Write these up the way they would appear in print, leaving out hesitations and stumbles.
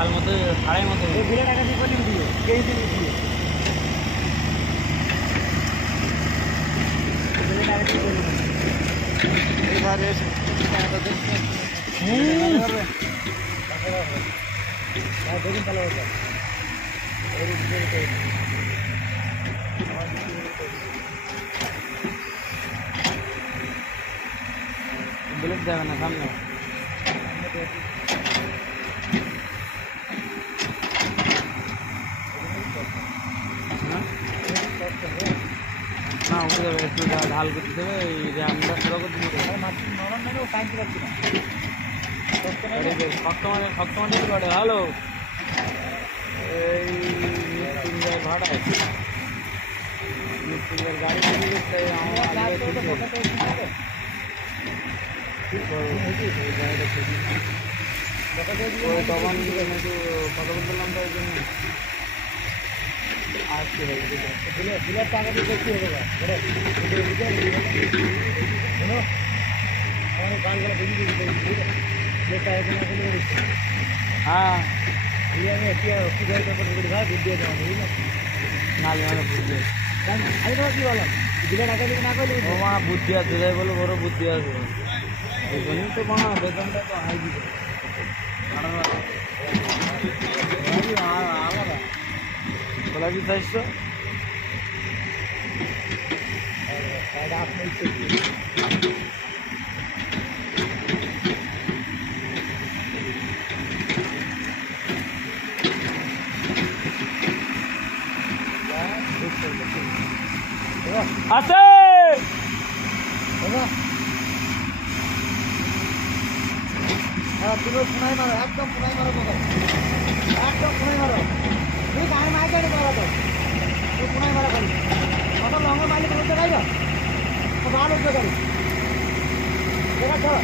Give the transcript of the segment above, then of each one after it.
খাল মতো খাড়াই মতো বিলে টাকা দিয়ে করলি দিয়ে কেজি দিয়ে দিয়ে বিলে টাকা দিয়ে করলি এধারে এসে দেখুন তাহলে ওটা বুলেট যাবে না সামনে না উঠে যাবে একটু ঢাল করতে দেবে এই র্যামটা পুরো করতে দেবে নরম মানে ও টাইম পাচ্ছি না শক্ত মানে ঘটে ভালো এই মিস্ত্রির ভাড়ায় মিস্ত্রির গাড়ি আমার আগে তখন একটু কথা বলতে নাম তো ওই জন্য আসতে হবে বিলের টাকা দিয়ে দেখতে হবে শোনো আমার গানগুলো বুঝিয়ে দিচ্ছি যে টাকা কিনা করে হ্যাঁ আমি একটি ভাই বুদ্ধি দিয়ে দেওয়া বুঝলি নালে মানে বুদ্ধি আমি তোমার কী বললাম বিলে টাকা দিয়ে না করলে ও মা বুদ্ধি আছে যাই বলো বড় বুদ্ধি আছে এই জন্যই তো মা বেতনটা তো হাই দিবে আলাদা বলা কি চাইছো আপনি আছে হ্যাঁ তুমি ফোনাই মারো একদম ফোনাই মারো তো একদম ফোনাই মারো তুমি গাড়ি মাইকে মারা তো তুমি ফোনাই মারা করি কত লঙ্গর মাইলে বলতে গাইব ভালো উঠবে গাড়ি দেখা ছাড়ো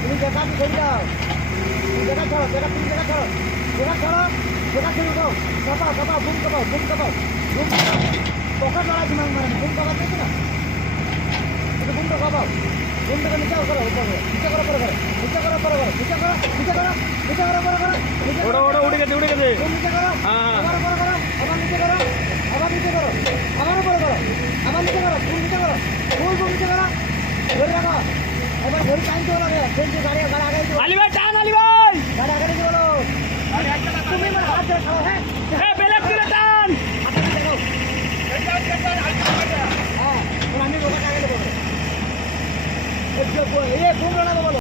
তুমি দেখা কি ধরে যাও তুমি দেখা ছাড়ো তুমি দেখা ছাড়ো শুরু করো কপা বুম কপাও পকেট লড়াই দিমাগ মারেন বুম কপা পেয়েছে না এটা বুমটা কপাও বুমটাকে নিচেও করো নিচে করো পরে ওটা উঠে গেছে নিচে করো আবার নিচে করো আবার নিচে করো আবার উপরে করো আবার নিচে করো ফুল নিচে করো ধরে রাখো এবার ঘড়ি টাইম তো লাগে গাড়ি আগে আলী ভাই টান আলী ভাই গাড়ি আগে দিতে বলো তুমি আমার হাত ধরে খাও হ্যাঁ বেলেট করে টান হ্যাঁ আমি ওখানে আগে দেবো ঘুম না বলো